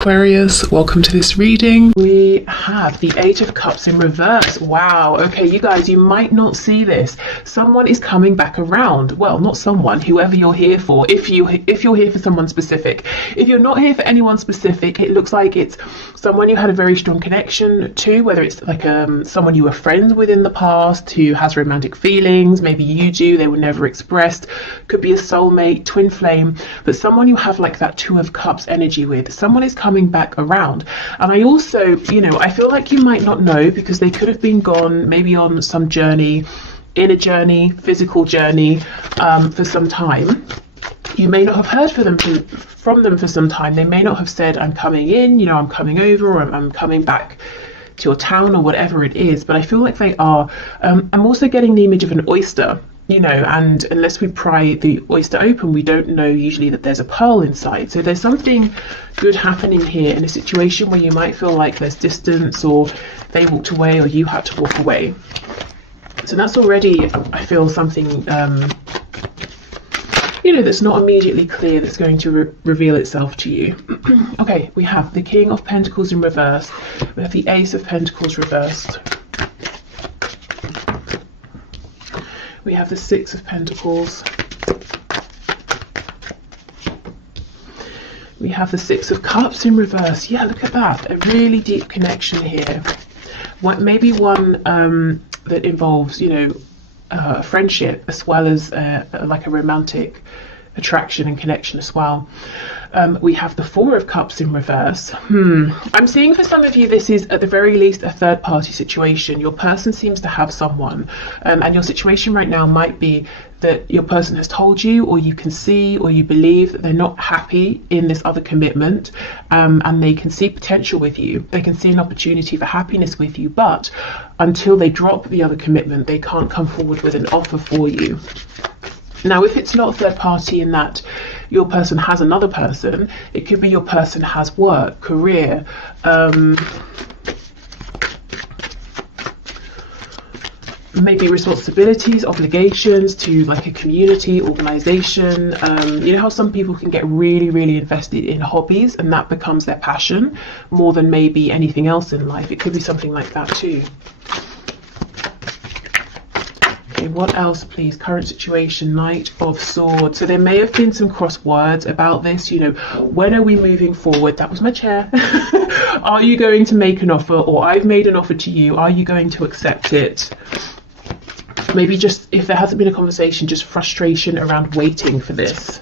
Aquarius, welcome to this reading. We have the Eight of Cups in reverse. Wow. Okay, you guys, you might not see this. Someone is coming back around. Well, not someone, whoever you're here for. If you're here for someone specific. If you're not here for anyone specific, it looks like it's someone you had a very strong connection to, whether it's like someone you were friends with in the past who has romantic feelings. Maybe you do, they were never expressed. Could be a soulmate, twin flame, but someone you have like that Two of Cups energy with. Someone is coming back around. And I also, I feel like you might not know, because they could have been gone maybe on some journey, inner journey, physical journey, for some time. You may not have heard from them for some time. They may not have said, I'm coming in, I'm coming over, or I'm coming back to your town, or whatever it is, but I feel like they are. I'm also getting the image of an oyster, and unless we pry the oyster open, we don't know usually that there's a pearl inside. So there's something good happening here in a situation where you might feel like there's distance, or they walked away, or you had to walk away. So that's already, I feel, something that's not immediately clear, that's going to reveal itself to you. Okay, we have the King of Pentacles in reverse. We have the Ace of Pentacles reversed. We have the Six of Pentacles. We have the Six of Cups in reverse. Yeah, look at that. A really deep connection here. Maybe one that involves, friendship, as well as like a romantic attraction and connection as well. We have the Four of Cups in reverse. I'm seeing for some of you this is at the very least a third party situation. Your person seems to have someone, and your situation right now might be that your person has told you, or you can see, or you believe that they're not happy in this other commitment, and they can see potential with you. They can see an opportunity for happiness with you, but until they drop the other commitment, they can't come forward with an offer for you. Now, if it's not a third party in that your person has another person, it could be your person has work, career, maybe responsibilities, obligations to like a community, organization. You know how some people can get really, really invested in hobbies, and that becomes their passion more than maybe anything else in life. It could be something like that too. What else, please? Current situation, Knight of Swords. So there may have been some cross words about this. When are we moving forward? That was my chair. Are you going to make an offer, or I've made an offer to you? Are you going to accept it? Maybe just, if there hasn't been a conversation, just frustration around waiting for this.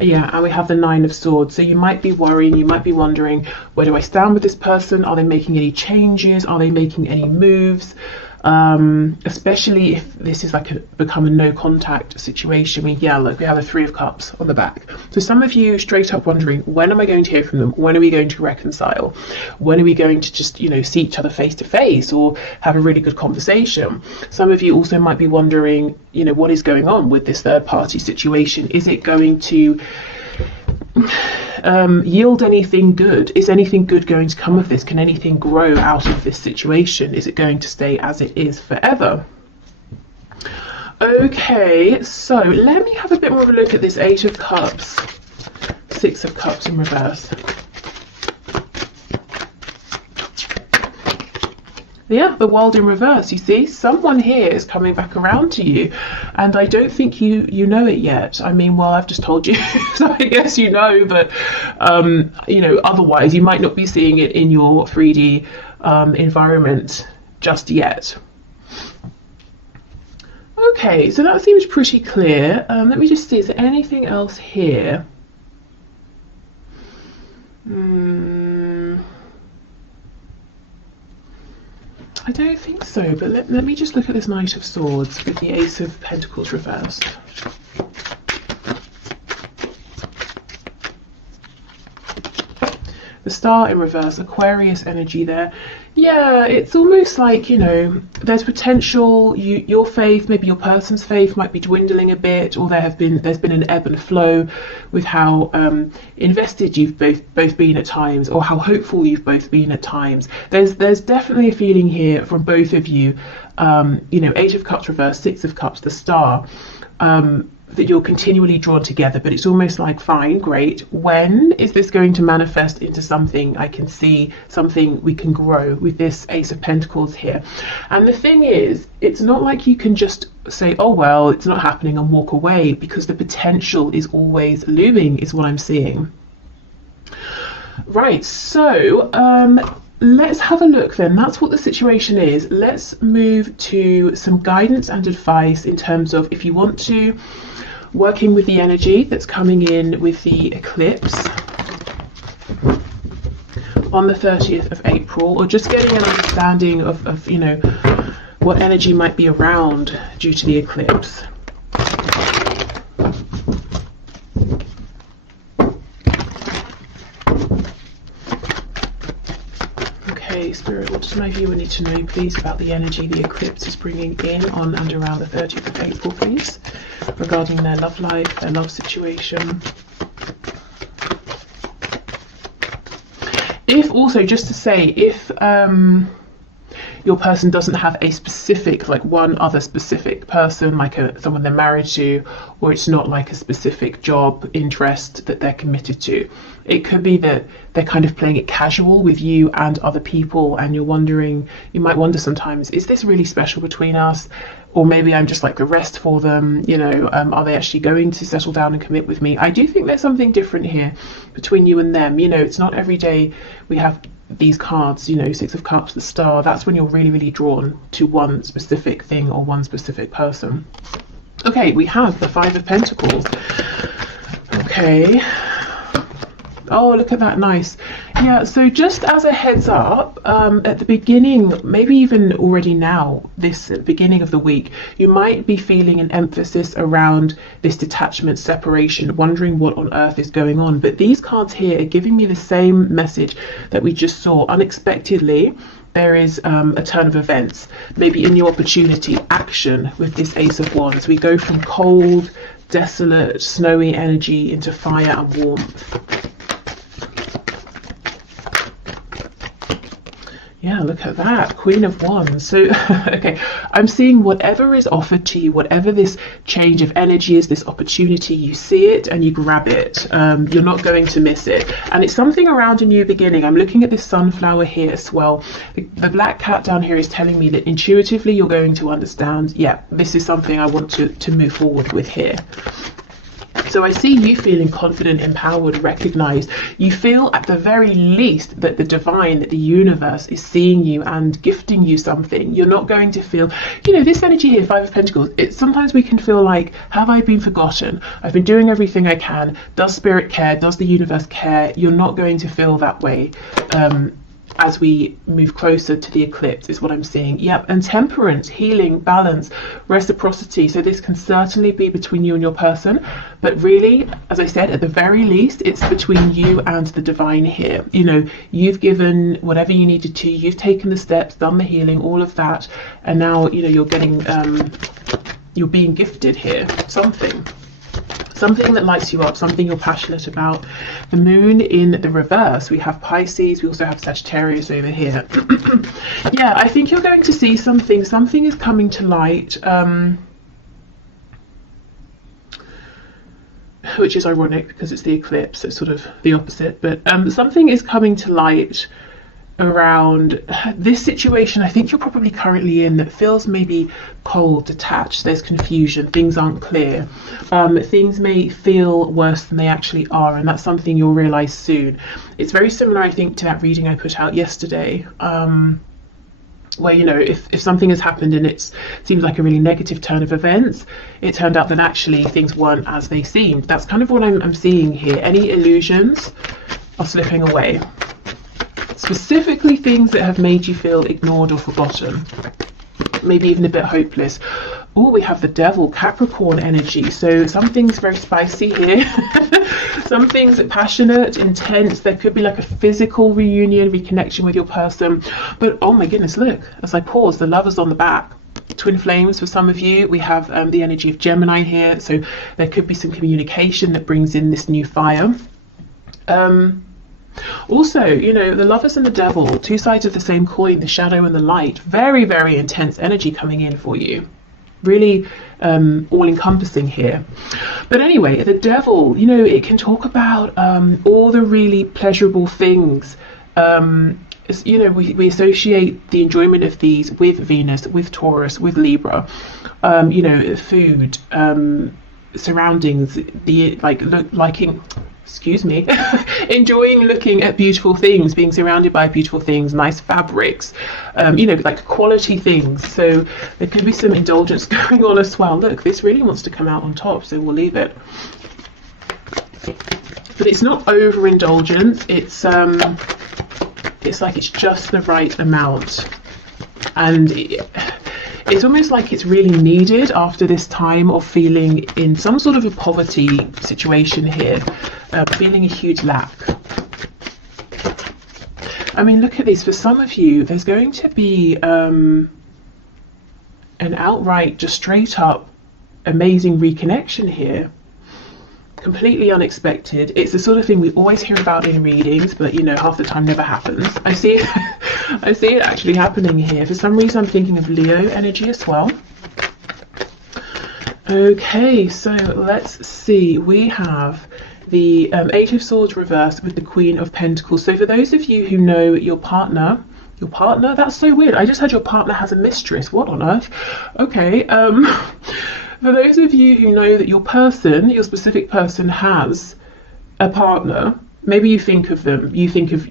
Yeah, and we have the Nine of Swords. So you might be worrying, you might be wondering, where do I stand with this person? Are they making any changes? Are they making any moves? Especially if this is like become a no contact situation. Look, we have a Three of Cups on the back. So some of you straight up wondering, when am I going to hear from them? When are we going to reconcile? When are we going to just, see each other face to face, or have a really good conversation? Some of you also might be wondering, what is going on with this third party situation? Is it going to yield anything good? Is anything good going to come of this? Can anything grow out of this situation? Is it going to stay as it is forever? Okay, so let me have a bit more of a look at this Eight of Cups, Six of Cups in reverse. Yeah, the World in reverse. You see, someone here is coming back around to you, and I don't think you know it yet. I've just told you, so I guess you know, but otherwise you might not be seeing it in your 3D environment just yet. Okay, so that seems pretty clear. Let me just see, is there anything else here? I don't think so, but let me just look at this Knight of Swords with the Ace of Pentacles reversed. The Star in reverse, Aquarius energy there. Yeah, it's almost like, there's potential, your faith, maybe your person's faith might be dwindling a bit, or there's been an ebb and flow with how invested you've both been at times, or how hopeful you've both been at times. There's definitely a feeling here from both of you, Eight of Cups reversed, Six of Cups, the Star. that you're continually drawn together, but it's almost like, fine, great, when is this going to manifest into something I can see, something we can grow with this Ace of Pentacles here? And the thing is, it's not like you can just say, oh well, it's not happening, and walk away, because the potential is always looming, is what I'm seeing. Right, so let's have a look then. That's what the situation is. Let's move to some guidance and advice in terms of, if you want to, working with the energy that's coming in with the eclipse on the 30th of April, or just getting an understanding of you know, what energy might be around due to the eclipse. Spirit, what does my viewer need to know, please, about the energy the eclipse is bringing in on and around the 30th of April, please, regarding their love life, their love situation? If also, just to say, if your person doesn't have a specific, like one other specific person, like someone they're married to, or it's not like a specific job interest that they're committed to. It could be that they're kind of playing it casual with you and other people, and you're wondering, you might wonder sometimes, is this really special between us? Or maybe I'm just like the rest for them, you know, are they actually going to settle down and commit with me? I do think there's something different here between you and them. You know, it's not every day we have these cards, you know, Six of Cups, the Star. That's when you're really, really drawn to one specific thing or one specific person. Okay, we have the Five of Pentacles. Okay. Oh, look at that, nice. Yeah, so just as a heads up, at the beginning, maybe even already now, this beginning of the week, you might be feeling an emphasis around this detachment, separation, wondering what on earth is going on. But these cards here are giving me the same message that we just saw. Unexpectedly, there is a turn of events, maybe in your opportunity, action with this Ace of Wands. We go from cold, desolate, snowy energy into fire and warmth. Yeah, look at that, Queen of Wands. So, okay, I'm seeing whatever is offered to you, whatever this change of energy is, this opportunity, you see it and you grab it. You're not going to miss it. And it's something around a new beginning. I'm looking at this sunflower here as well. The black cat down here is telling me that intuitively you're going to understand, yeah, this is something I want to move forward with here. So I see you feeling confident, empowered, recognized. You feel at the very least that the divine, that the universe is seeing you and gifting you something. You're not going to feel, you know, this energy here, Five of Pentacles, sometimes we can feel like, have I been forgotten? I've been doing everything I can. Does Spirit care? Does the universe care? You're not going to feel that way. As we move closer to the eclipse is what I'm seeing. Yep, and temperance, healing, balance, reciprocity. So this can certainly be between you and your person, but really, as I said, at the very least, it's between you and the divine here. You know, you've given whatever you needed to, you've taken the steps, done the healing, all of that, and now, you know, you're getting, you're being gifted here, something that lights you up, something you're passionate about. The moon in the reverse, we have Pisces, we also have Sagittarius over here. Yeah, I think you're going to see something is coming to light, which is ironic because it's the eclipse, it's sort of the opposite, but something is coming to light around this situation I think you're probably currently in that feels maybe cold, detached, there's confusion, things aren't clear, things may feel worse than they actually are, and that's something you'll realize soon. It's very similar, I think, to that reading I put out yesterday, where, you know, if something has happened and it seems like a really negative turn of events, it turned out that actually things weren't as they seemed. That's kind of what I'm seeing here. Any illusions are slipping away. Specifically things that have made you feel ignored or forgotten, maybe even a bit hopeless. Oh, we have the Devil, Capricorn energy. So something's very spicy here. Something's passionate, intense. There could be like a physical reunion, reconnection with your person. But oh my goodness, look, as I pause, the Lover's on the back. Twin flames for some of you. We have the energy of Gemini here. So there could be some communication that brings in this new fire. Also, you know, the Lovers and the Devil, two sides of the same coin, the shadow and the light. Very, very intense energy coming in for you. really all-encompassing here. But anyway, the devil, you know, it can talk about all the really pleasurable things. You know, we associate the enjoyment of these with Venus, with Taurus, with Libra. You know, food, surroundings, the liking, excuse me, enjoying looking at beautiful things, being surrounded by beautiful things, nice fabrics, you know, like quality things. So there could be some indulgence going on as well. Look, this really wants to come out on top, so we'll leave it. But it's not overindulgence. It's like it's just the right amount, and it's almost like it's really needed after this time of feeling in some sort of a poverty situation here, feeling a huge lack. I mean, look at this. For some of you, there's going to be an outright, just straight up amazing reconnection here. Completely unexpected. It's the sort of thing we always hear about in readings, but you know, half the time never happens. I see it I see it actually happening here. For some reason I'm thinking of Leo energy as well. Okay, so let's see. We have the Eight of Swords reversed with the Queen of Pentacles. So for those of you who know your partner, that's so weird. I just heard your partner has a mistress. What on earth? Okay, for those of you who know that your person, your specific person, has a partner, maybe you think of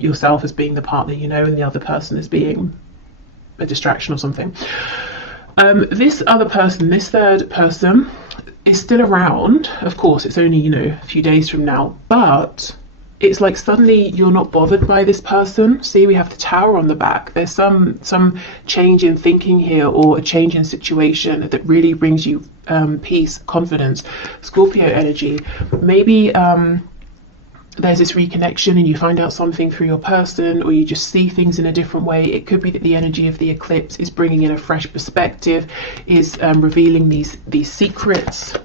yourself as being the partner, you know, and the other person as being a distraction or something. This other person, this third person, is still around. Of course, it's only, you know, a few days from now, but it's like suddenly you're not bothered by this person. See, we have the Tower on the back. There's some change in thinking here, or a change in situation that really brings you peace, confidence. Scorpio energy. Maybe there's this reconnection and you find out something through your person, or you just see things in a different way. It could be that the energy of the eclipse is bringing in a fresh perspective, is revealing these secrets.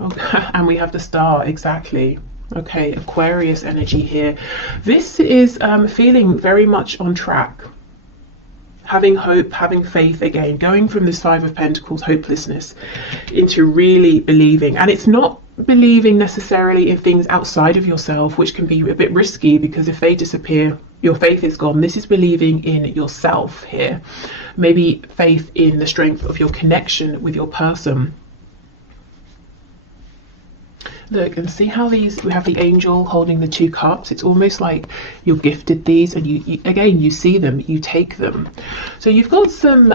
Okay, and we have the Star, exactly. Okay, Aquarius energy here. This is feeling very much on track. Having hope, having faith again, going from this Five of Pentacles, hopelessness, into really believing. And it's not believing necessarily in things outside of yourself, which can be a bit risky, because if they disappear, your faith is gone. This is believing in yourself here. Maybe faith in the strength of your connection with your person. Look and see how these, we have the angel holding the two cups. It's almost like you're gifted these, and you again, you see them, you take them. So you've got some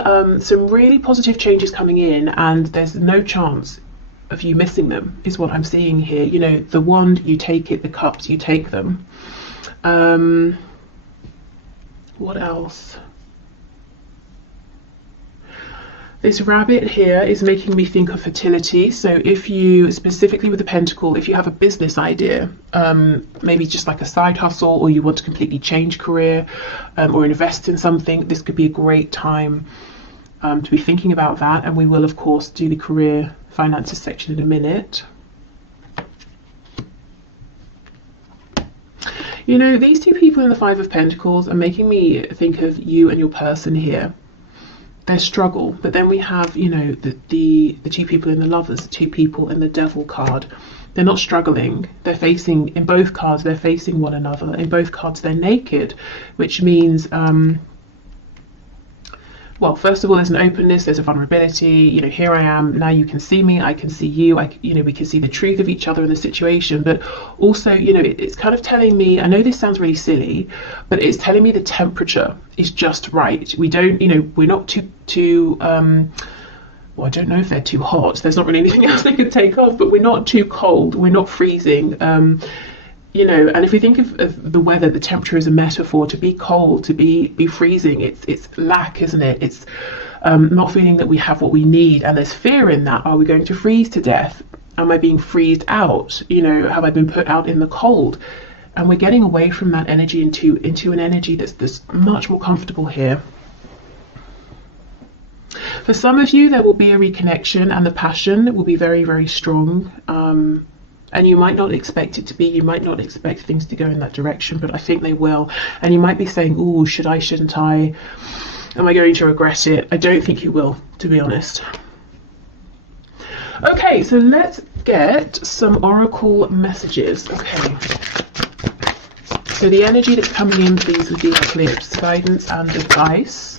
really positive changes coming in, and there's no chance of you missing them, is what I'm seeing here. You know, the wand, you take it, the cups, you take them. What else? This rabbit here is making me think of fertility. So if you, specifically with the pentacle, if you have a business idea, maybe just like a side hustle, or you want to completely change career, or invest in something, this could be a great time to be thinking about that. And we will, of course, do the career finances section in a minute. You know, these two people in the Five of Pentacles are making me think of you and your person here. Their struggle, but then we have, you know, the two people in the Lovers, the two people in the Devil card. They're not struggling. They're facing, in both cards, they're facing one another. In both cards, they're naked, which means, well, first of all, there's an openness, there's a vulnerability. You know, here I am, now you can see me, I can see you, you know, we can see the truth of each other in the situation. But also, you know, it's kind of telling me, I know this sounds really silly, but it's telling me the temperature is just right. We don't, you know, we're not too well, I don't know if they're too hot. There's not really anything else they could take off, but we're not too cold, we're not freezing. You know, and if we think of the weather, the temperature is a metaphor. To be cold, to be freezing, it's lack, isn't it? It's not feeling that we have what we need, and there's fear in that. Are we going to freeze to death? Am I being freezed out? You know, have I been put out in the cold? And we're getting away from that energy into an energy that's much more comfortable here. For some of you, there will be a reconnection, and the passion will be very, very strong. And you might not expect it to be, you might not expect things to go in that direction, but I think they will. And you might be saying, oh, should I, shouldn't I? Am I going to regret it? I don't think you will, to be honest. Okay, so let's get some oracle messages. Okay. So the energy that's coming in, please, with the eclipse, guidance and advice.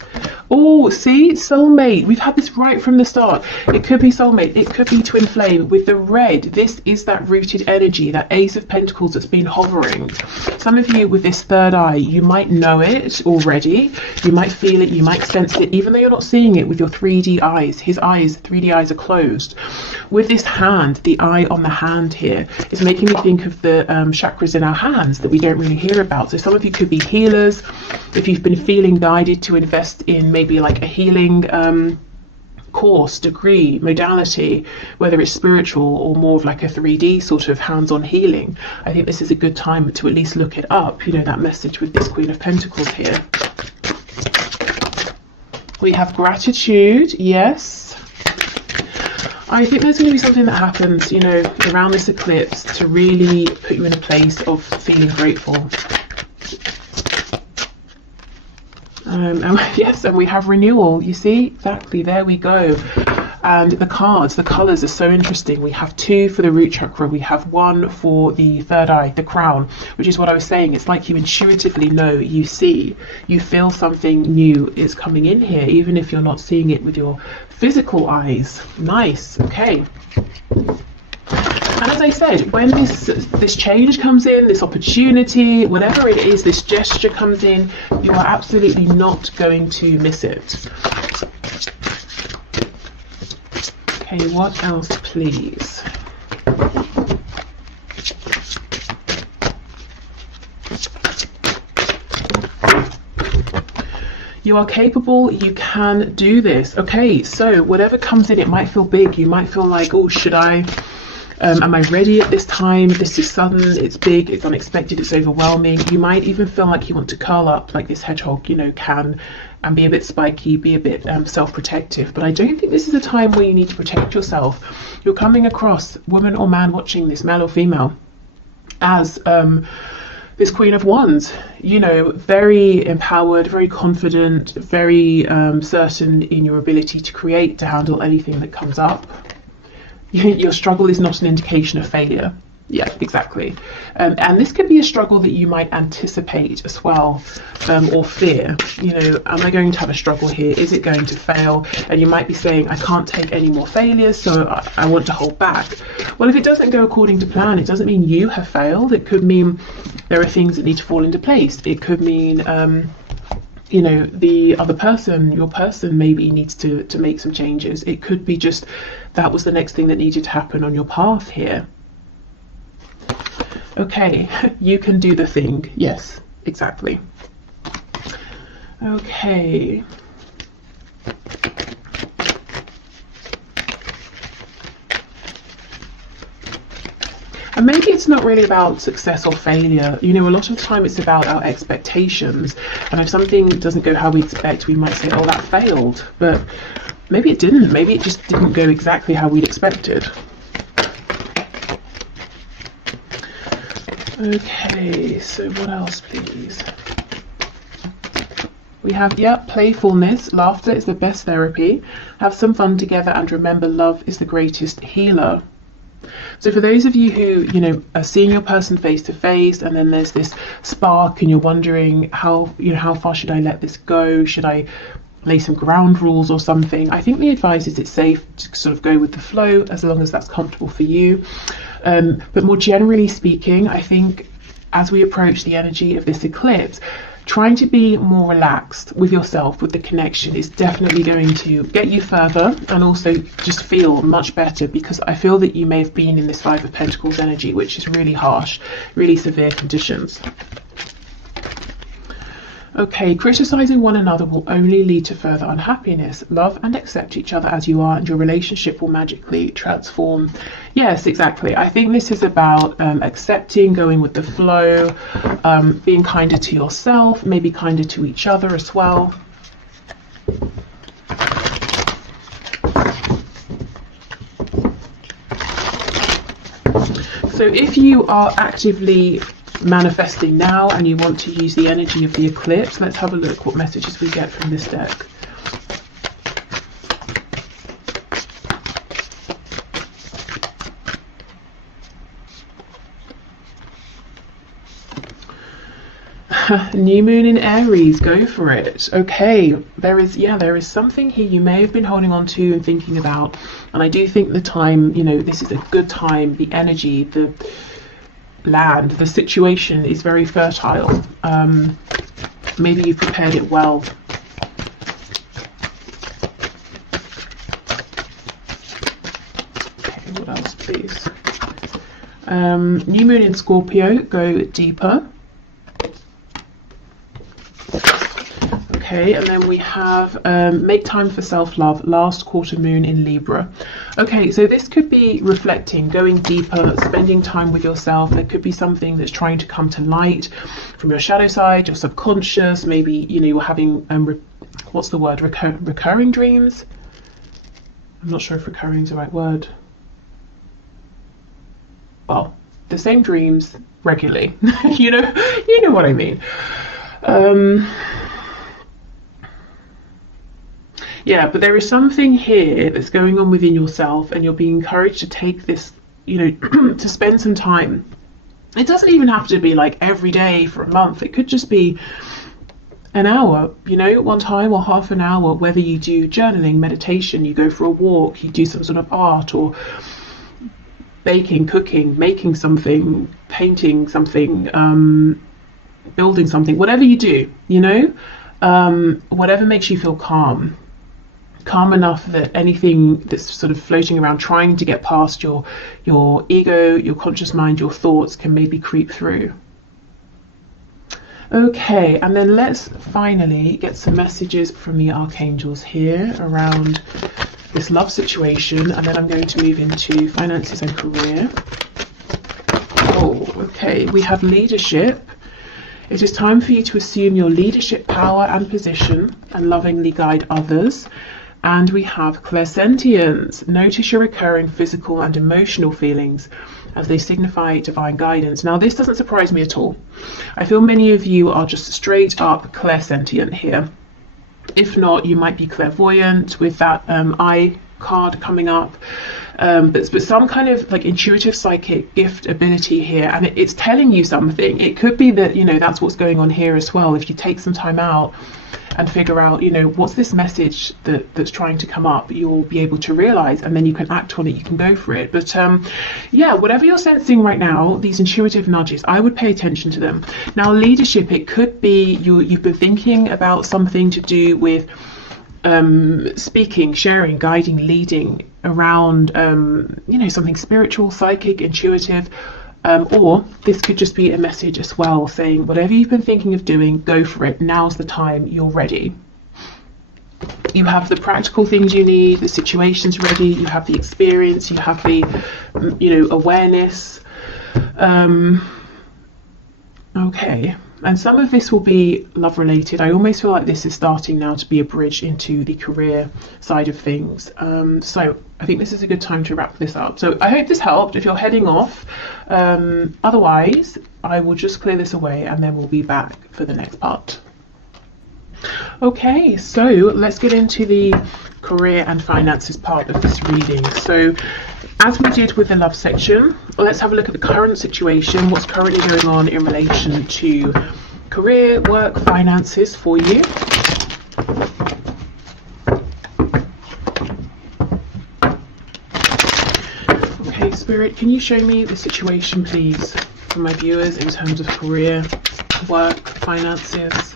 Oh, see, soulmate. We've had this right from the start. It could be soulmate. It could be twin flame. With the red, this is that rooted energy, that Ace of Pentacles that's been hovering. Some of you with this third eye, you might know it already. You might feel it. You might sense it, even though you're not seeing it with your 3D eyes. His eyes, 3D eyes, are closed. With this hand, the eye on the hand here is making me think of the chakras in our hands that we don't really hear about. So some of you could be healers. If you've been feeling guided to invest in maybe like a healing course, degree, modality, whether it's spiritual or more of like a 3D sort of hands-on healing, I think this is a good time to at least look it up, you know, that message with this Queen of Pentacles here. We have gratitude, yes. I think there's going to be something that happens, you know, around this eclipse to really put you in a place of feeling grateful. Yes, and we have renewal, you see, exactly, there we go. And the cards, the colors are so interesting. We have 2 for the root chakra, we have 1 for the third eye, the crown, which is what I was saying. It's like you intuitively know, you see, you feel something new is coming in here, even if you're not seeing it with your physical eyes. Nice, okay. And as I said, when this change comes in, this opportunity, whatever it is, this gesture comes in, you are absolutely not going to miss it. Okay, what else, please? You are capable, you can do this. Okay, so whatever comes in, it might feel big. You might feel like, oh, should I? Am I ready at this time? This is sudden, it's big, it's unexpected, it's overwhelming. You might even feel like you want to curl up like this hedgehog, you know, can, and be a bit spiky, be a bit self-protective. But I don't think this is a time where you need to protect yourself. You're coming across, woman or man watching this, male or female, as this Queen of Wands, you know, very empowered, very confident, very certain in your ability to create, to handle anything that comes up. Your struggle is not an indication of failure. Yeah, exactly. And this could be a struggle that you might anticipate as well, or fear. You know, am I going to have a struggle here? Is it going to fail? And you might be saying, I can't take any more failures, so I want to hold back. Well, if it doesn't go according to plan, it doesn't mean you have failed. It could mean there are things that need to fall into place. It could mean you know, the other person, your person, maybe needs to make some changes. It could be just that was the next thing that needed to happen on your path here. Okay, you can do the thing. Yes, exactly. Okay. And maybe it's not really about success or failure. You know, a lot of the time it's about our expectations. And if something doesn't go how we expect, we might say, oh, that failed. But maybe it didn't. Maybe it just didn't go exactly how we'd expected. Okay, so what else, please? We have, yeah, playfulness. Laughter is the best therapy. Have some fun together and remember, love is the greatest healer. So for those of you who, you know, are seeing your person face to face, and then there's this spark and you're wondering how, you know, how far should I let this go? Should I lay some ground rules or something? I think the advice is it's safe to sort of go with the flow as long as that's comfortable for you. But more generally speaking, I think as we approach the energy of this eclipse, trying to be more relaxed with yourself, with the connection, is definitely going to get you further and also just feel much better, because I feel that you may have been in this Five of Pentacles energy, which is really harsh, really severe conditions. Okay, criticizing one another will only lead to further unhappiness. Love and accept each other as you are, and your relationship will magically transform. Yes, exactly. I think this is about accepting, going with the flow, being kinder to yourself, maybe kinder to each other as well. So if you are actively manifesting now and you want to use the energy of the eclipse. Let's have a look what messages we get from this deck. New moon in Aries, go for it. Okay, there is something here you may have been holding on to and thinking about, and I do think the time, you know, this is a good time. The energy, the land, the situation is very fertile. Maybe you've prepared it well. Okay, what else please? New moon in Scorpio, go deeper. Okay, and then we have make time for self-love, last quarter moon in Libra. Okay, so this could be reflecting, going deeper, spending time with yourself. There could be something that's trying to come to light from your shadow side, your subconscious. Maybe, you know, you're having what's the word, recurring dreams. I'm not sure if recurring is the right word. Well, the same dreams regularly. you know what I mean. Yeah, but there is something here that's going on within yourself, and you're being encouraged to take this, you know, to spend some time. It doesn't even have to be like every day for a month. It could just be an hour, you know, one time, or half an hour, whether you do journaling, meditation, you go for a walk, you do some sort of art, or baking, cooking, making something, painting something, building something, whatever you do, you know, whatever makes you feel calm enough that anything that's sort of floating around trying to get past your ego, your conscious mind, your thoughts can maybe creep through. Okay, and then let's finally get some messages from the archangels here around this love situation, and then I'm going to move into finances and career. Oh, okay, we have leadership. It is time for you to assume your leadership power and position and lovingly guide others. And we have clairsentience. Notice your recurring physical and emotional feelings as they signify divine guidance. Now, this doesn't surprise me at all. I feel many of you are just straight up clairsentient here. If not, you might be clairvoyant with that eye card coming up. But some kind of like intuitive psychic gift ability here, and it's telling you something. It could be that, you know, that's what's going on here as well. If you take some time out and figure out, you know, what's this message that's trying to come up, you'll be able to realize, and then you can act on it, you can go for it. But yeah, whatever you're sensing right now, these intuitive nudges, I would pay attention to them. Now, leadership, it could be you've been thinking about something to do with speaking, sharing, guiding, leading around, you know, something spiritual, psychic, intuitive, or this could just be a message as well saying whatever you've been thinking of doing, go for it. Now's the time, you're ready. You have the practical things you need, the situation's ready, you have the experience, you have the, you know, awareness. Okay. And some of this will be love related. I almost feel like this is starting now to be a bridge into the career side of things. So I think this is a good time to wrap this up. So I hope this helped if you're heading off. Otherwise, I will just clear this away and then we'll be back for the next part. Okay, so let's get into the career and finances part of this reading. So as we did with the love section, let's have a look at the current situation, what's currently going on in relation to career, work, finances for you. Okay, Spirit, can you show me the situation, please, for my viewers in terms of career, work, finances?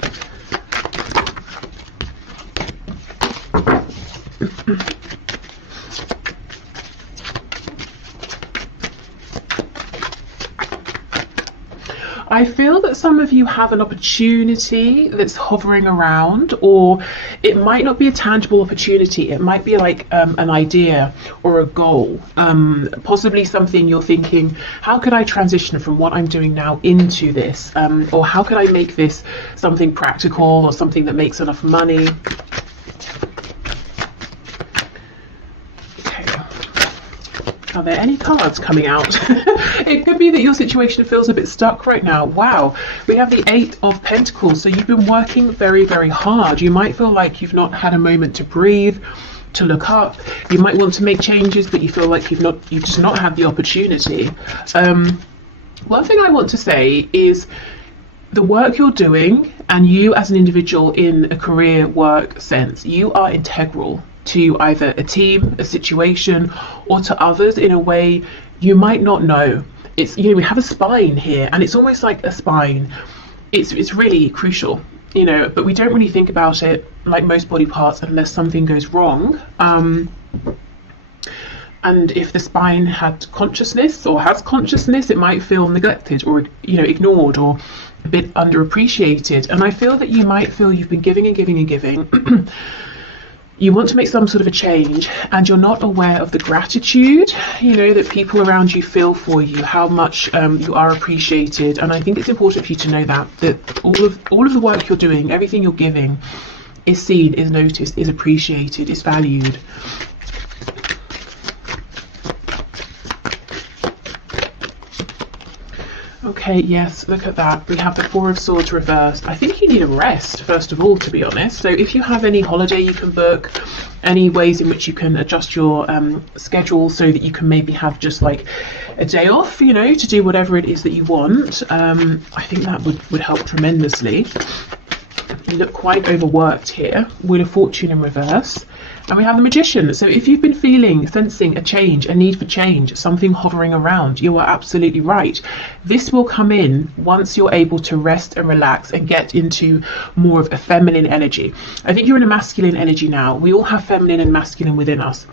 I feel that some of you have an opportunity that's hovering around, or it might not be a tangible opportunity. It might be like an idea or a goal, possibly something you're thinking, how could I transition from what I'm doing now into this? Or how could I make this something practical or something that makes enough money? Are there any cards coming out? It could be that your situation feels a bit stuck right now. Wow, we have the 8 of Pentacles. So you've been working very, very hard. You might feel like you've not had a moment to breathe, to look up. You might want to make changes, but you feel like you've just not had the opportunity. One thing I want to say is the work you're doing, and you as an individual in a career work sense, you are integral to either a team, a situation, or to others in a way you might not know. It's, you know, we have a spine here, and it's almost like a spine. It's really crucial, you know, but we don't really think about it like most body parts unless something goes wrong. And if the spine had consciousness or has consciousness, it might feel neglected or, you know, ignored or a bit underappreciated. And I feel that you might feel you've been giving and giving and giving. You want to make some sort of a change, and you're not aware of the gratitude, you know, that people around you feel for you, how much you are appreciated. And I think it's important for you to know that all of the work you're doing, everything you're giving, is seen, is noticed, is appreciated, is valued. Okay, yes, look at that. We have the 4 of Swords reversed. I think you need a rest, first of all, to be honest. So if you have any holiday you can book, any ways in which you can adjust your schedule so that you can maybe have just like a day off, you know, to do whatever it is that you want, I think that would help tremendously. You look quite overworked here. Wheel of Fortune in reverse. And we have the Magician. So if you've been sensing a change, a need for change, something hovering around, you are absolutely right. This will come in once you're able to rest and relax and get into more of a feminine energy. I think you're in a masculine energy now. We all have feminine and masculine within us.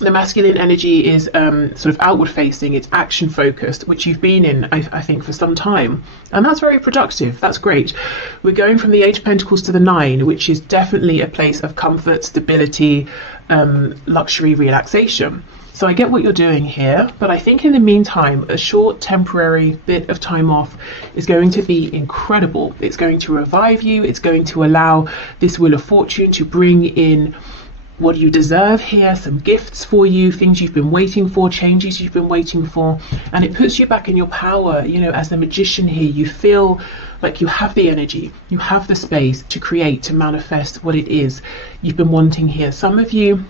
The masculine energy is sort of outward facing, it's action focused, which you've been in, I think, for some time. And that's very productive, that's great. We're going from the 8 of Pentacles to the 9, which is definitely a place of comfort, stability, luxury, relaxation. So I get what you're doing here, but I think in the meantime, a short temporary bit of time off is going to be incredible. It's going to revive you, it's going to allow this Wheel of Fortune to bring in what you deserve here, some gifts for you, things you've been waiting for, changes you've been waiting for, and it puts you back in your power. You know, as the Magician here, you feel like you have the energy, you have the space to create, to manifest what it is you've been wanting here. Some of you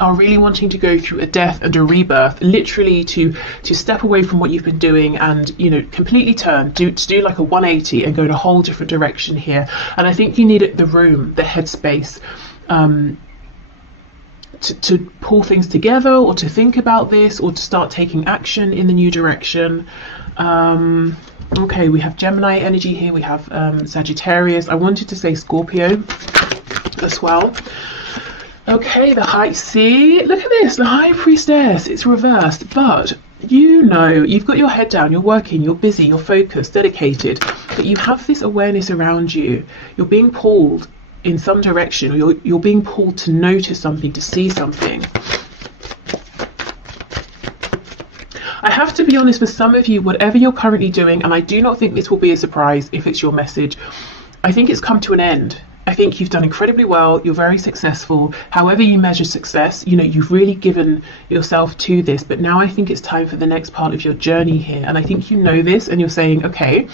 are really wanting to go through a death and a rebirth, literally to step away from what you've been doing and, you know, completely turn, to do like a 180 and go in a whole different direction here. And I think you need the room, the headspace, to pull things together, or to think about this, or to start taking action in the new direction. Okay, we have Gemini energy here, we have Sagittarius. I wanted to say Scorpio as well. Okay, the High Sea. Look at this, the High Priestess. It's reversed, but you know, you've got your head down, you're working, you're busy, you're focused, dedicated, but you have this awareness around you. You're being pulled in some direction, or you're being pulled to notice something, to see something. I have to be honest, for some of you, whatever you're currently doing, and I do not think this will be a surprise if it's your message, I think it's come to an end. I think you've done incredibly well, you're very successful. However you measure success, you know, you've really given yourself to this, but now I think it's time for the next part of your journey here. And I think you know this, and you're saying, okay,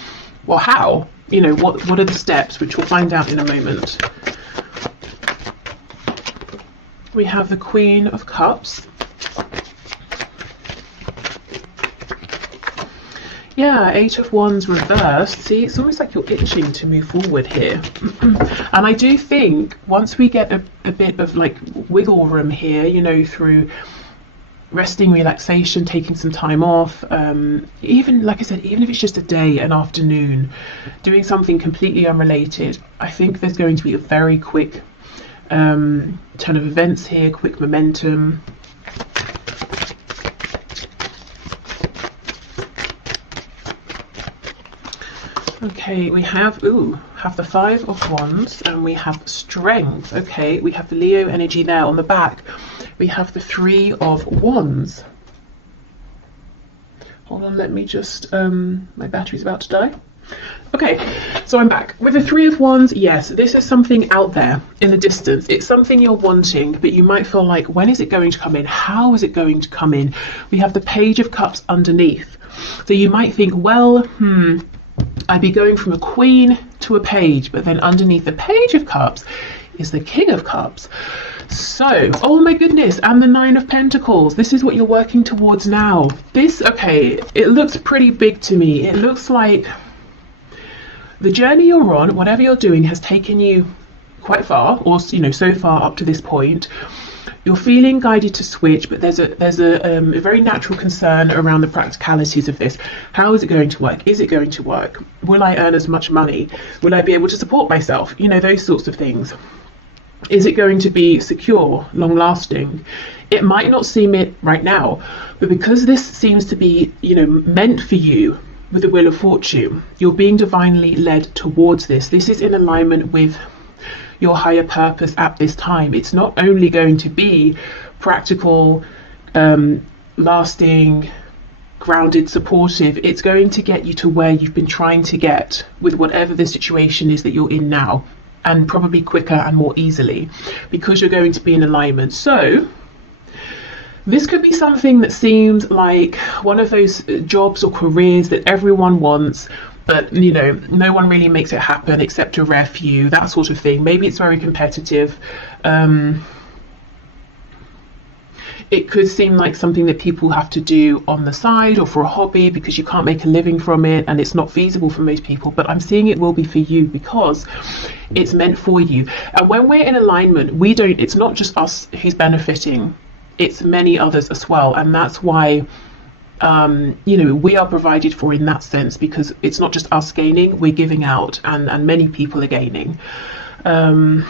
well, how? You know, what are the steps, which we'll find out in a moment. We have the Queen of Cups. Yeah, 8 of Wands reversed. See, it's almost like you're itching to move forward here. And I do think once we get a bit of like wiggle room here, you know, through resting, relaxation, taking some time off, even, like I said, even if it's just a day, an afternoon, doing something completely unrelated, I think there's going to be a very quick turn of events here, quick momentum. Okay, we have the 5 of Wands, and we have Strength. Okay, we have the Leo energy there on the back. We have the 3 of Wands. Hold on, let me just, my battery's about to die. Okay, so I'm back. With the Three of Wands, yes, this is something out there in the distance. It's something you're wanting, but you might feel like, when is it going to come in? How is it going to come in? We have the Page of Cups underneath. So you might think, well, I'd be going from a Queen to a Page, but then underneath the Page of Cups is the King of Cups. So, oh my goodness, and the Nine of Pentacles. This is what you're working towards now. This, okay, it looks pretty big to me. It looks like the journey you're on, whatever you're doing, has taken you quite far, or so far up to this point. You're feeling guided to switch, but there's a very natural concern around the practicalities of this. How is it going to work? Is it going to work? Will I earn as much money? Will I be able to support myself? Those sorts of things. Is it going to be secure, long lasting? It might not seem it right now, but because this seems to be, meant for you, with the Wheel of Fortune, you're being divinely led towards this. This is in alignment with your higher purpose at this time. It's not only going to be practical, lasting, grounded, supportive. It's going to get you to where you've been trying to get with whatever the situation is that you're in now, and probably quicker and more easily, because you're going to be in alignment. So this could be something that seems like one of those jobs or careers that everyone wants, but no one really makes it happen except a rare few, that sort of thing. Maybe it's very competitive. It could seem like something that people have to do on the side or for a hobby, because you can't make a living from it and it's not feasible for most people. But I'm seeing it will be for you, because it's meant for you. And when we're in alignment, it's not just us who's benefiting. It's many others as well, and that's why we are provided for in that sense, because it's not just us gaining, we're giving out, and many people are gaining. I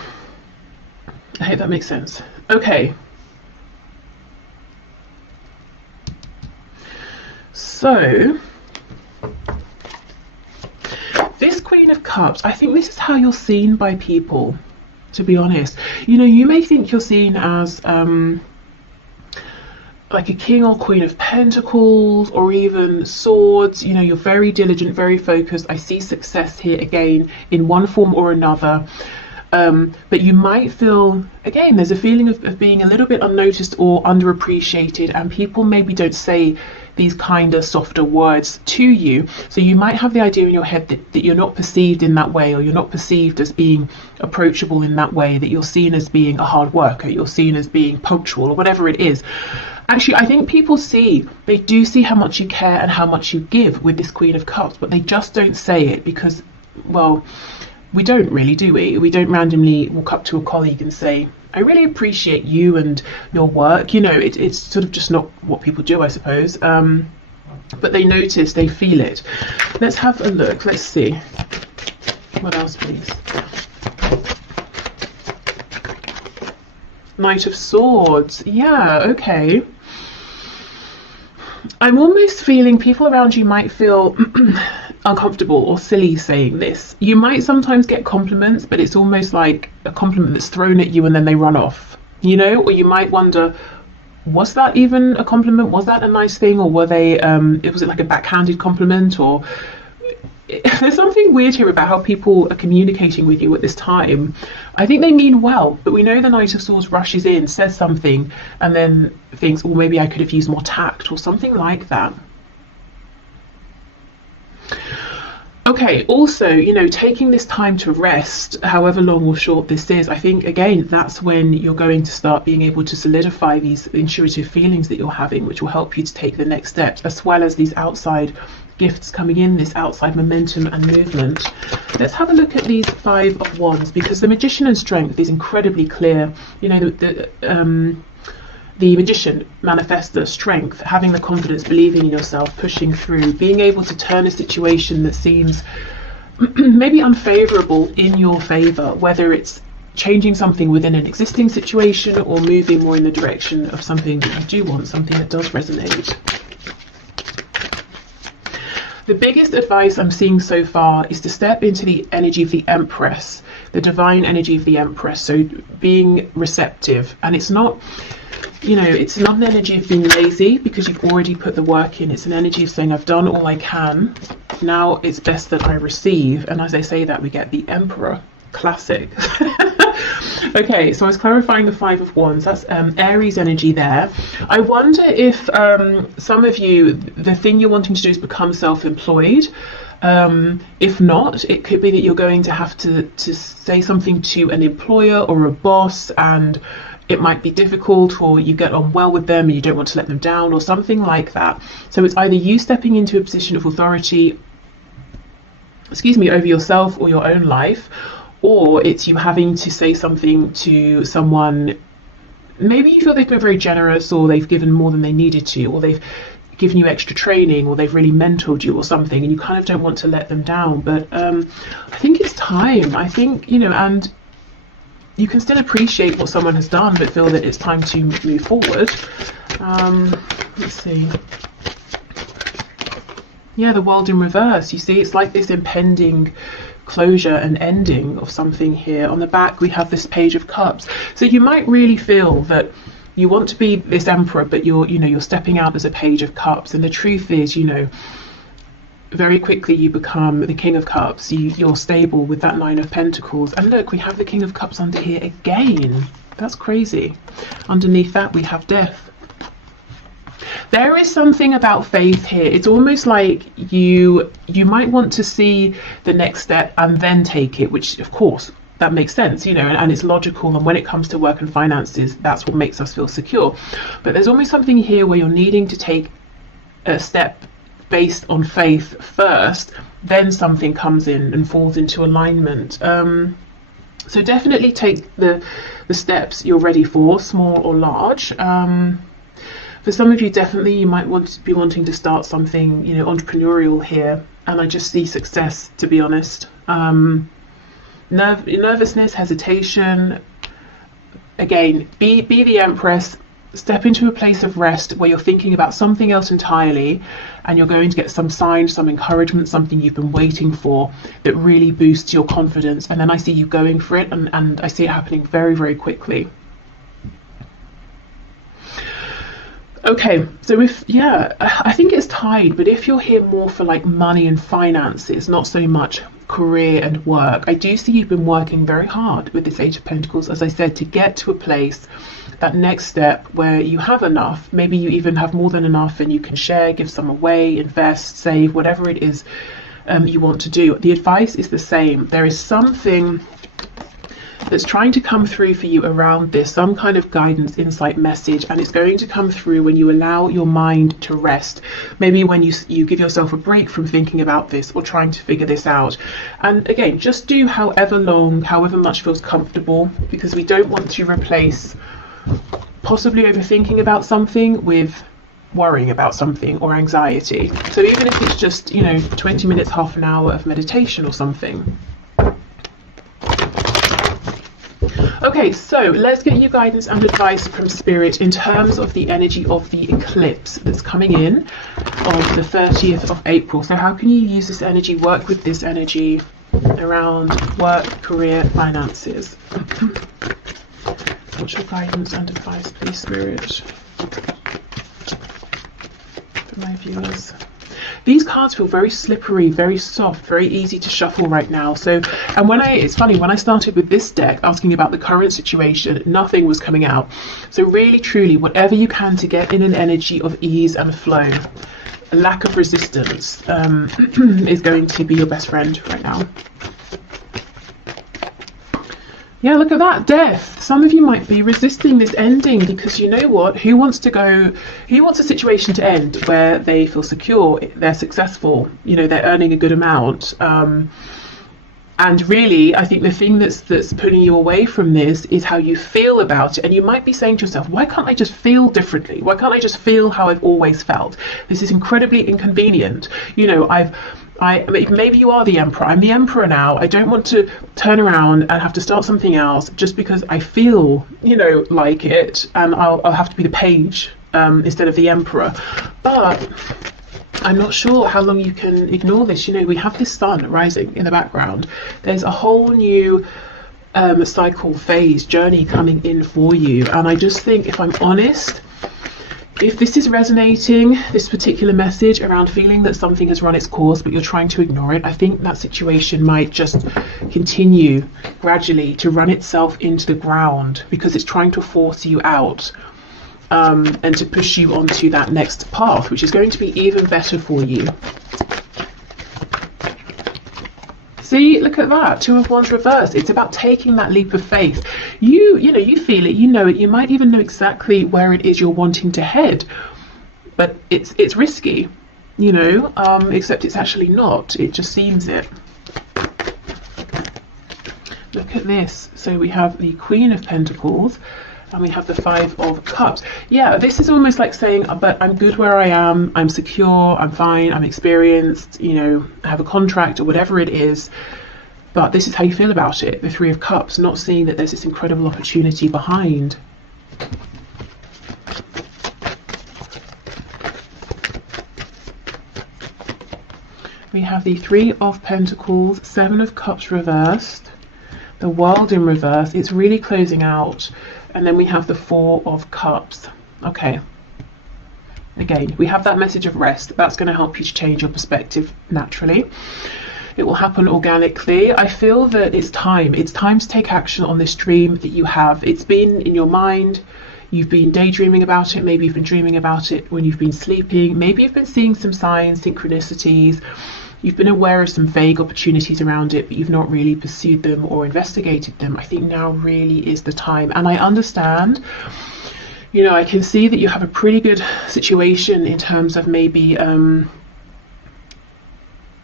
hope that makes sense. Okay, so this Queen of Cups, I think this is how you're seen by people, to be honest. You may think you're seen as like a King or Queen of Pentacles, or even Swords. You're very diligent, very focused. I see success here again in one form or another. But you might feel, again, there's a feeling of being a little bit unnoticed or underappreciated, and people maybe don't say these kinder, softer words to you. So you might have the idea in your head that you're not perceived in that way, or you're not perceived as being approachable in that way, that you're seen as being a hard worker, you're seen as being punctual, or whatever it is. Actually, I think people they do see how much you care and how much you give with this Queen of Cups, but they just don't say it because, well, we don't really, do we? We don't randomly walk up to a colleague and say, I really appreciate you and your work. It's sort of just not what people do, I suppose. But they notice, they feel it. Let's have a look. Let's see. What else, please? Knight of Swords. Yeah, okay. I'm almost feeling people around you might feel uncomfortable or silly saying this. You might sometimes get compliments, but it's almost like a compliment that's thrown at you and then they run off, or you might wonder, was that even a compliment? Was that a nice thing? Or was it like a backhanded compliment? Or there's something weird here about how people are communicating with you at this time. I think they mean well, but we know the Knight of Swords rushes in, says something, and then thinks, well, maybe I could have used more tact or something like that. Okay, also, taking this time to rest, however long or short this is, I think, again, that's when you're going to start being able to solidify these intuitive feelings that you're having, which will help you to take the next steps, as well as these outside gifts coming in, this outside momentum and movement. Let's have a look at these Five of Wands, because the Magician and Strength is incredibly clear. The Magician manifests the strength, having the confidence, believing in yourself, pushing through, being able to turn a situation that seems maybe unfavorable in your favor, whether it's changing something within an existing situation or moving more in the direction of something that you do want, something that does resonate. The biggest advice I'm seeing so far is to step into the energy of the Empress, the divine energy of the Empress. So being receptive, and it's not you know, it's not an energy of being lazy because you've already put the work in. It's an energy of saying, I've done all I can. Now it's best that I receive. And as I say that, we get the Emperor. Classic. Okay, so I was clarifying the Five of Wands. That's Aries energy there. I wonder if some of you, the thing you're wanting to do is become self-employed. If not, it could be that you're going to have to say something to an employer or a boss, and it might be difficult, or you get on well with them and you don't want to let them down, or something like that. So it's either you stepping into a position of authority, over yourself or your own life, or it's you having to say something to someone. Maybe you feel they've been very generous, or they've given more than they needed to, or they've given you extra training, or they've really mentored you or something, and you kind of don't want to let them down. But I think it's time. I think, you know, and you can still appreciate what someone has done, but feel that it's time to move forward. Let's see. Yeah, the World in reverse. You see, it's like this impending closure and ending of something here. On the back, we have this Page of Cups. So you might really feel that you want to be this Emperor, but you're stepping out as a Page of Cups. And the truth is, you know, very quickly you become the King of Cups. You're stable with that Nine of Pentacles. And look, we have the King of Cups under here again. That's crazy. Underneath that, we have Death. There is something about faith here. It's almost like you might want to see the next step and then take it, which of course that makes sense, you know, and it's logical. And when it comes to work and finances, that's what makes us feel secure. But there's almost something here where you're needing to take a step based on faith first, then something comes in and falls into alignment. So definitely take the steps you're ready for, small or large. For some of you, definitely you might want to be wanting to start something, you know, entrepreneurial here. And I just see success, to be honest. Nervousness, hesitation. Again, be the Empress. Step into a place of rest where you're thinking about something else entirely, and you're going to get some sign, some encouragement, something you've been waiting for that really boosts your confidence. And then I see you going for it, and I see it happening very, very quickly. Okay, so I think it's tied, but if you're here more for like money and finances, not so much career and work, I do see you've been working very hard with this Eight of Pentacles, as I said, to get to a place, that next step where you have enough. Maybe you even have more than enough and you can share, give some away, invest, save, whatever it is you want to do. The advice is the same. There is something that's trying to come through for you around this, some kind of guidance, insight, message, and it's going to come through when you allow your mind to rest. Maybe when you give yourself a break from thinking about this or trying to figure this out. And again, just do however long, however much feels comfortable, because we don't want to replace possibly overthinking about something with worrying about something or anxiety. So even if it's just, you know, 20 minutes, half an hour of meditation or something. Okay, so let's get you guidance and advice from Spirit in terms of the energy of the eclipse that's coming in on the 30th of April. So how can you use this energy, work with this energy around work, career, finances? What's your guidance and advice, please, Spirit, for my viewers? These cards feel very slippery, very soft, very easy to shuffle right now. So, and it's funny, when I started with this deck asking about the current situation, nothing was coming out. So really, truly, whatever you can to get in an energy of ease and flow, a lack of resistance is going to be your best friend right now. Yeah, look at that, Death. Some of you might be resisting this ending because you know what? Who wants a situation to end where they feel secure, they're successful, you know, they're earning a good amount. And really, I think the thing that's pulling you away from this is how you feel about it. And you might be saying to yourself, why can't I just feel differently? Why can't I just feel how I've always felt? This is incredibly inconvenient. You know, maybe you are the Emperor. I'm the Emperor now. I don't want to turn around and have to start something else just because I feel, you know, like it, and I'll have to be the Page instead of the Emperor. But I'm not sure how long you can ignore this. You know, we have this sun rising in the background. There's a whole new cycle, phase, journey coming in for you. And I just think, if I'm honest, if this is resonating, this particular message around feeling that something has run its course but you're trying to ignore it, I think that situation might just continue gradually to run itself into the ground, because it's trying to force you out, and to push you onto that next path, which is going to be even better for you. See, look at that, Two of Wands reversed. It's about taking that leap of faith. You know, you feel it, you know it, you might even know exactly where it is you're wanting to head, but it's risky, you know, except it's actually not. It just seems it. Look at this. So we have the Queen of Pentacles, and we have the Five of Cups. Yeah, this is almost like saying, but I'm good where I am, I'm secure, I'm fine, I'm experienced, you know, I have a contract or whatever it is, but this is how you feel about it. The Three of Cups, not seeing that there's this incredible opportunity behind. We have the Three of Pentacles, Seven of Cups reversed, the World in reverse. It's really closing out. And then we have the Four of Cups. Okay. Again, we have that message of rest. That's going to help you to change your perspective naturally. It will happen organically. I feel that it's time. It's time to take action on this dream that you have. It's been in your mind. You've been daydreaming about it. Maybe you've been dreaming about it when you've been sleeping. Maybe you've been seeing some signs, synchronicities. You've been aware of some vague opportunities around it, but you've not really pursued them or investigated them. I think now really is the time. And I understand, you know, I can see that you have a pretty good situation in terms of maybe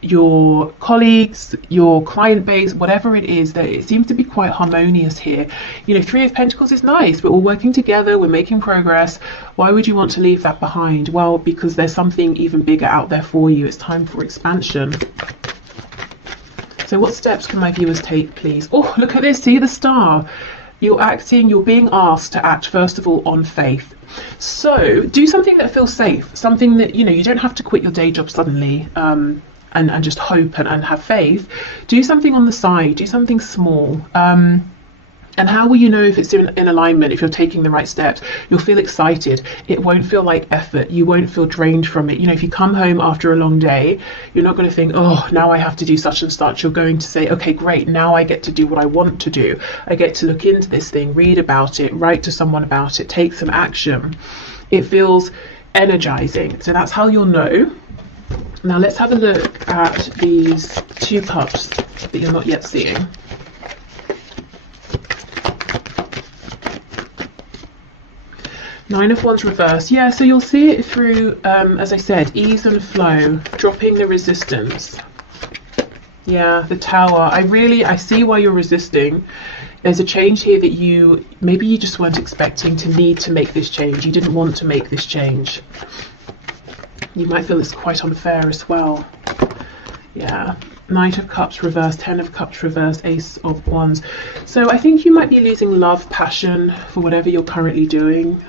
your colleagues, your client base, whatever it is, that it seems to be quite harmonious here. You know, Three of Pentacles is nice, but we're working together, we're making progress. Why would you want to leave that behind? Well, because there's something even bigger out there for you. It's time for expansion. So what steps can my viewers take, please? Oh, look at this, see the star. You're being asked to act, first of all, on faith. So do something that feels safe, something that, you know, you don't have to quit your day job suddenly, and just hope and have faith. Do something on the side, do something small. And how will you know if it's in alignment, if you're taking the right steps? You'll feel excited. It won't feel like effort. You won't feel drained from it. You know, if you come home after a long day, you're not going to think, oh, now I have to do such and such. You're going to say, okay, great, now I get to do what I want to do. I get to look into this thing, read about it, write to someone about it, take some action. It feels energizing. So that's how you'll know. Now let's have a look at these two cups that you're not yet seeing. Nine of Wands reverse. Yeah, so you'll see it through, as I said, ease and flow, dropping the resistance. Yeah, the Tower. I see why you're resisting. There's a change here that maybe you just weren't expecting to need to make this change. You didn't want to make this change. You might feel it's quite unfair as well. Yeah, Knight of Cups reversed, Ten of Cups reversed, Ace of Wands. So I think you might be losing love, passion for whatever you're currently doing.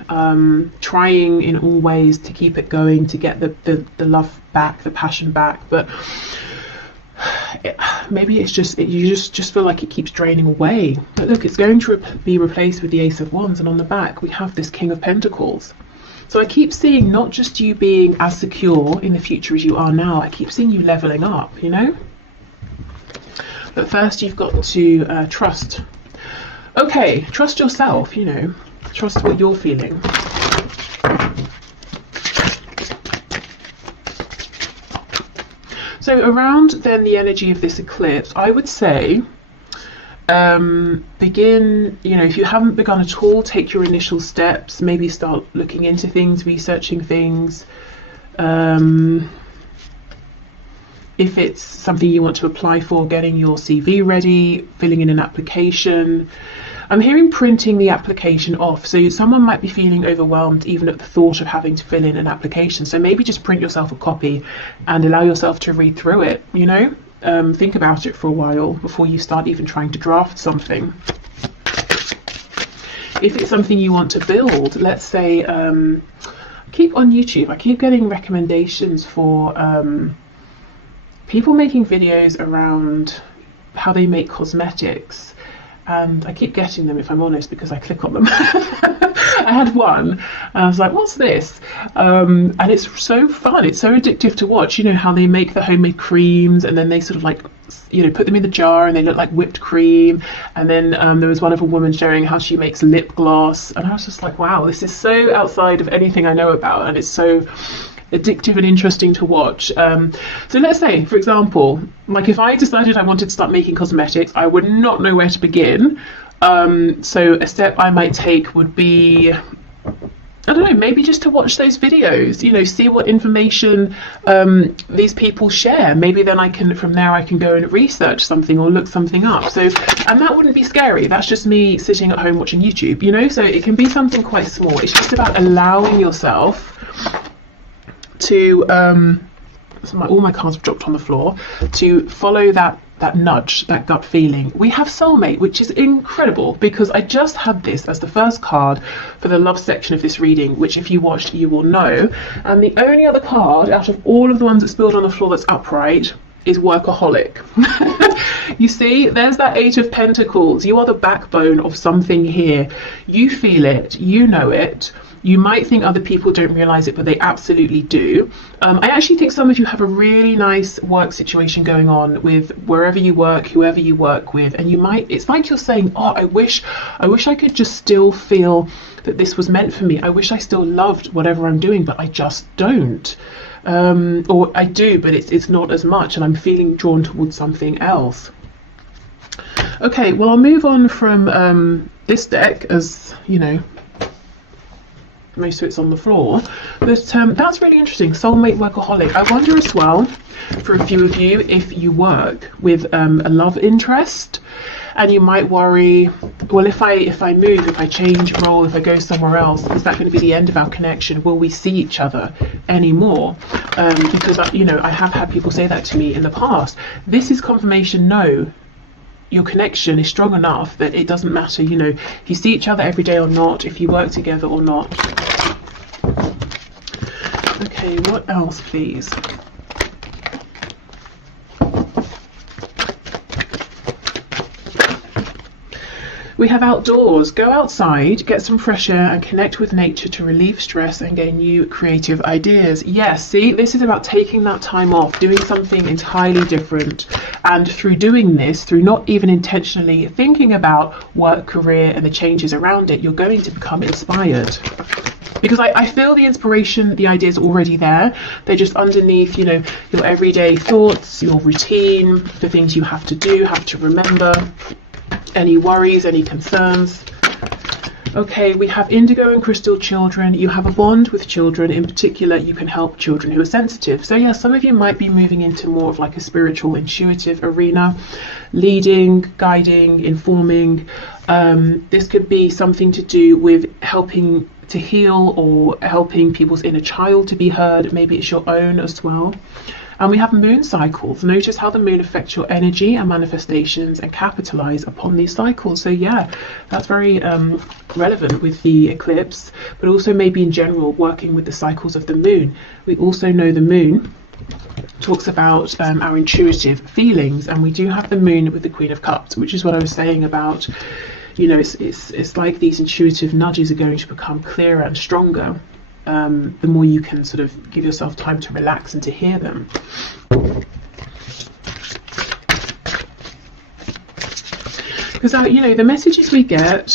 Trying in all ways to keep it going, to get the love back, the passion back. But maybe it's just, you just feel like it keeps draining away. But look, it's going to be replaced with the Ace of Wands. And on the back, we have this King of Pentacles. So I keep seeing not just you being as secure in the future as you are now, I keep seeing you leveling up, you know? But first you've got to trust. Okay, trust yourself, you know, trust what you're feeling. So around then the energy of this eclipse, I would say, begin, you know, if you haven't begun at all, take your initial steps, maybe start looking into things, researching things. If it's something you want to apply for, getting your CV ready, filling in an application. I'm hearing printing the application off, so someone might be feeling overwhelmed even at the thought of having to fill in an application. So maybe just print yourself a copy and allow yourself to read through it, you know? Think about it for a while before you start even trying to draft something. If it's something you want to build, let's say, keep on YouTube, I keep getting recommendations for people making videos around how they make cosmetics and I keep getting them, if I'm honest, because I click on them. I had one and I was like, what's this? And it's so fun, it's so addictive to watch. You know how they make the homemade creams, and then they sort of like, you know, put them in the jar and they look like whipped cream. And then there was one of a woman showing how she makes lip gloss, and I was just like, wow, this is so outside of anything I know about, and it's so addictive and interesting to watch. So let's say, for example, like if I decided I wanted to start making cosmetics, I would not know where to begin. So a step I might take would be, I don't know, maybe just to watch those videos, you know, see what information these people share. Maybe then I can, from there I can go and research something or look something up. So, and that wouldn't be scary. That's just me sitting at home watching YouTube, you know. So it can be something quite small. It's just about allowing yourself to all my cards have dropped on the floor, to follow that nudge, that gut feeling. We have soulmate, which is incredible, because I just had this as the first card for the love section of this reading, which if you watched you will know. And the only other card out of all of the ones that spilled on the floor that's upright is workaholic. You see, there's that Eight of Pentacles. You are the backbone of something here. You feel it, you know it. You might think other people don't realize it, but they absolutely do. I actually think some of you have a really nice work situation going on with wherever you work, whoever you work with, and you might, it's like you're saying, oh, I wish I could just still feel that this was meant for me. I wish I still loved whatever I'm doing, but I just don't. Or I do, but it's not as much, and I'm feeling drawn towards something else. Okay, well, I'll move on from this deck, as you know, most of it's on the floor, but that's really interesting. Soulmate, workaholic. I wonder as well, for a few of you, if you work with a love interest, and you might worry, well, if I move, if I change role, if I go somewhere else, is that going to be the end of our connection? Will we see each other anymore? Because you know, I have had people say that to me in the past. This is confirmation. No, your connection is strong enough that it doesn't matter, you know, if you see each other every day or not, if you work together or not. Okay, what else, please? We have outdoors. Go outside, get some fresh air and connect with nature to relieve stress and gain new creative ideas. Yes, see, this is about taking that time off, doing something entirely different. And through doing this, through not even intentionally thinking about work, career and the changes around it, you're going to become inspired. Because I feel the inspiration, the ideas are already there. They're just underneath, you know, your everyday thoughts, your routine, the things you have to do, have to remember. Any worries, any concerns. Okay, we have indigo and crystal children. You have a bond with children. In particular, you can help children who are sensitive. So yeah, some of you might be moving into more of like a spiritual, intuitive arena, leading, guiding, informing. This could be something to do with helping to heal or helping people's inner child to be heard. Maybe it's your own as well. And we have moon cycles. Notice how the moon affects your energy and manifestations and capitalize upon these cycles. So yeah, that's very relevant with the eclipse, but also maybe in general working with the cycles of the moon. We also know the moon talks about our intuitive feelings, and we do have the moon with the Queen of Cups, which is what I was saying about, you know, it's like these intuitive nudges are going to become clearer and stronger. The more you can sort of give yourself time to relax and to hear them. Because you know, the messages we get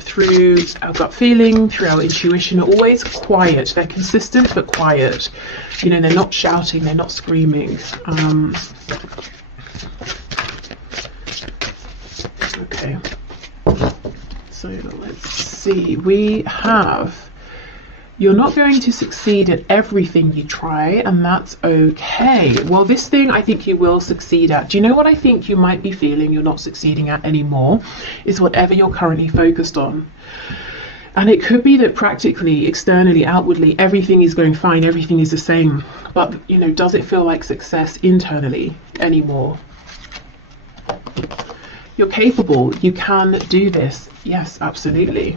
through our gut feeling, through our intuition, are always quiet. They're consistent but quiet. You know, they're not shouting, they're not screaming. Okay, so let's see. We have, you're not going to succeed at everything you try, and that's okay. Well, this thing I think you will succeed at. Do you know what I think you might be feeling you're not succeeding at anymore? Is whatever you're currently focused on. And it could be that practically, externally, outwardly, everything is going fine, everything is the same. But, you know, does it feel like success internally anymore? You're capable. You can do this. Yes, absolutely.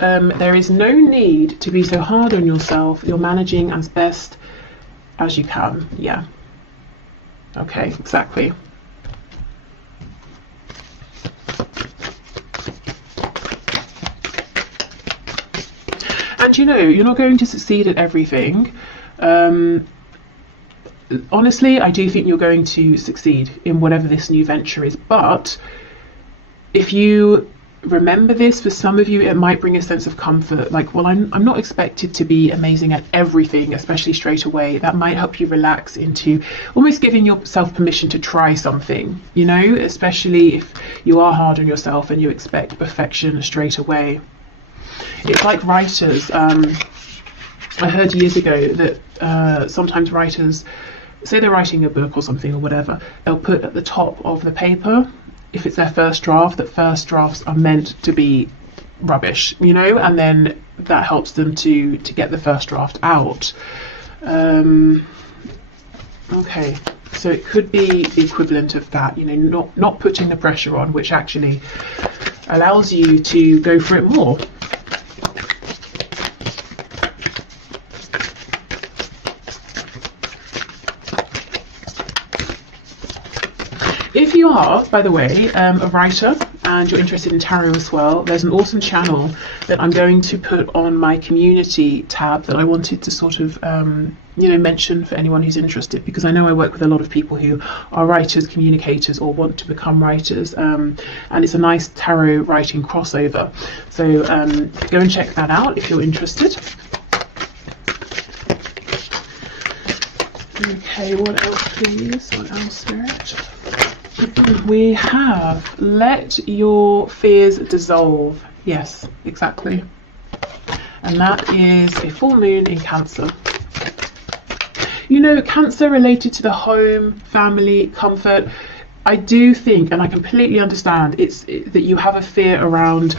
There is no need to be so hard on yourself. You're managing as best as you can. Yeah. Okay, exactly. And you know, you're not going to succeed at everything. Honestly, I do think you're going to succeed in whatever this new venture is. But if you remember this, for some of you, it might bring a sense of comfort. Like, well, I'm not expected to be amazing at everything, especially straight away. That might help you relax into almost giving yourself permission to try something, you know, especially if you are hard on yourself and you expect perfection straight away. It's like writers. I heard years ago that sometimes writers, say they're writing a book or something or whatever, they'll put at the top of the paper, if it's their first draft, that first drafts are meant to be rubbish, you know, and then that helps them to get the first draft out. Okay, so it could be the equivalent of that, you know, not putting the pressure on, which actually allows you to go for it more. If you are, by the way, a writer and you're interested in tarot as well, there's an awesome channel that I'm going to put on my community tab that I wanted to sort of, you know, mention for anyone who's interested, because I know I work with a lot of people who are writers, communicators, or want to become writers, and it's a nice tarot writing crossover. So go and check that out if you're interested. Okay, what else, please? What else, Spirit? We have let your fears dissolve. Yes, exactly. And that is a full moon in Cancer. You know, Cancer related to the home, family, comfort. I do think, and I completely understand, that you have a fear around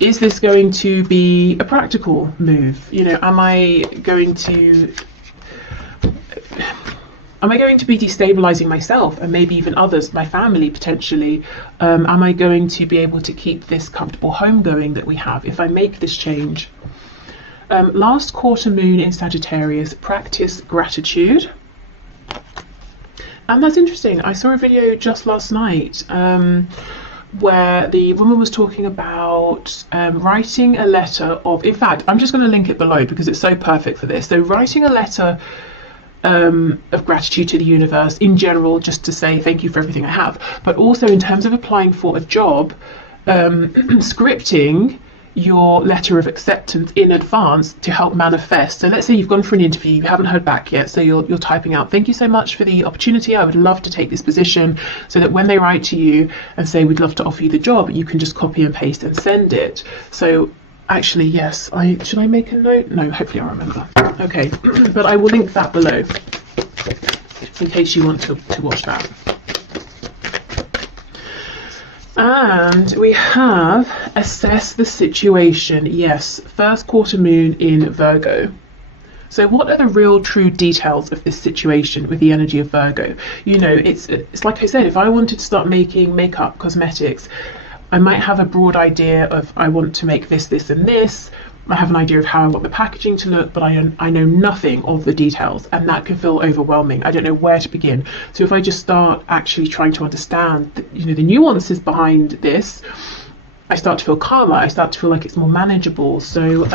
is this going to be a practical move? You know, am I going to be destabilizing myself and maybe even others, my family potentially? Am I going to be able to keep this comfortable home going that we have if I make this change? Last quarter moon in Sagittarius, practice gratitude. And that's interesting. I saw a video just last night where the woman was talking about writing a letter of, in fact, I'm just going to link it below because it's so perfect for this. So writing a letter of gratitude to the universe in general, just to say thank you for everything I have, but also in terms of applying for a job, scripting your letter of acceptance in advance to help manifest. So let's say you've gone for an interview, you haven't heard back yet, so you're typing out, thank you so much for the opportunity, I would love to take this position, so that when they write to you and say we'd love to offer you the job, you can just copy and paste and send it. So actually, yes, should I make a note? No, hopefully I'll remember. Okay, but I will link that below in case you want to watch that. And we have assess the situation. Yes, first quarter moon in Virgo. So what are the real true details of this situation with the energy of Virgo? You know, it's like I said, if I wanted to start making makeup, cosmetics, I might have a broad idea of I want to make this, this and this. I have an idea of how I want the packaging to look, but I know nothing of the details, and that can feel overwhelming. I don't know where to begin. So if I just start actually trying to understand the nuances behind this, I start to feel calmer, I start to feel like it's more manageable. So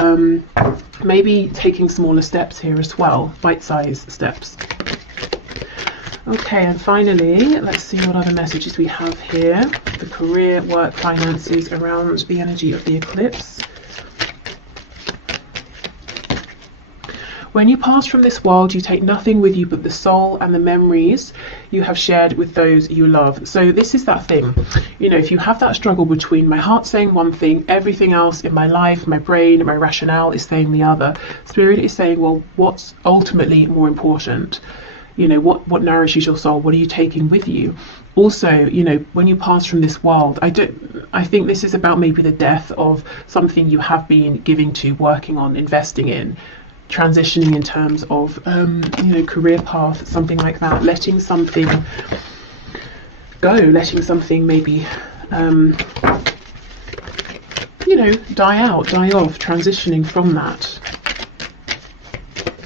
maybe taking smaller steps here as well, bite-sized steps. Okay, and finally, let's see what other messages we have here. The career, work, finances around the energy of the eclipse. When you pass from this world, you take nothing with you but the soul and the memories you have shared with those you love. So this is that thing, you know, if you have that struggle between my heart saying one thing, everything else in my life, my brain, my rationale is saying the other. Spirit is saying, well, what's ultimately more important? You know, what nourishes your soul? What are you taking with you? Also, you know, when you pass from this world, I think this is about maybe the death of something you have been giving to, working on, investing in, transitioning in terms of, you know, career path, something like that, letting something go, letting something maybe, you know, die out, die off, transitioning from that.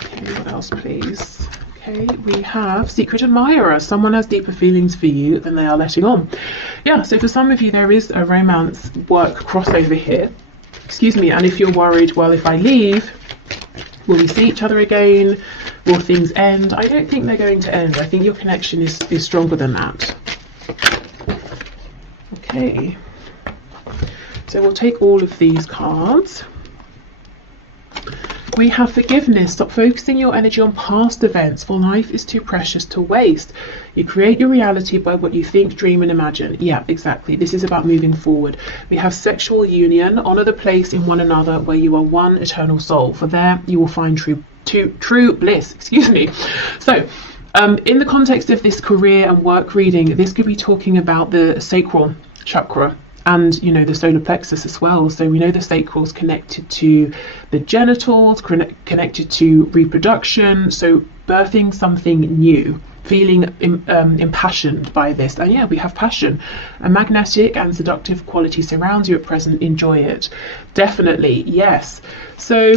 Okay, what else, please? Okay, we have secret admirer. Someone has deeper feelings for you than they are letting on. Yeah, so for some of you, there is a romance work crossover here. excuse me, and if you're worried, well, if I leave, will we see each other again? Will things end? I don't think they're going to end. I think your connection is stronger than that. Okay. So we'll take all of these cards. We have forgiveness. Stop focusing your energy on past events, for life is too precious to waste. You create your reality by what you think, dream and imagine. Yeah, exactly. This is about moving forward. We have sexual union. Honor the place in one another where you are one eternal soul. For there you will find true bliss. Excuse me. So in the context of this career and work reading, this could be talking about the sacral chakra, and you know, the solar plexus as well. So we know the sacral is connected to the genitals, connected to reproduction, so birthing something new, feeling impassioned by this. And yeah, we have passion. A magnetic and seductive quality surrounds you at present. Enjoy it. Definitely, yes. So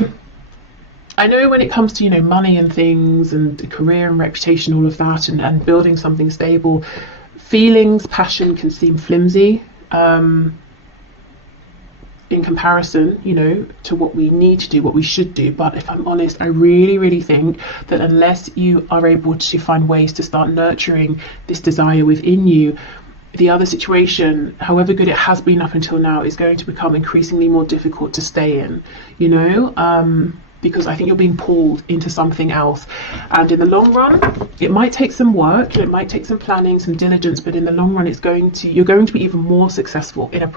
I know when it comes to, you know, money and things and career and reputation, all of that, and building something stable, feelings, passion can seem flimsy in comparison, you know, to what we need to do, what we should do. But if I'm honest, I really think that unless you are able to find ways to start nurturing this desire within you, the other situation, however good it has been up until now, is going to become increasingly more difficult to stay in, you know, because I think you're being pulled into something else. And in the long run, it might take some work, it might take some planning, some diligence, but in the long run, you're going to be even more successful in a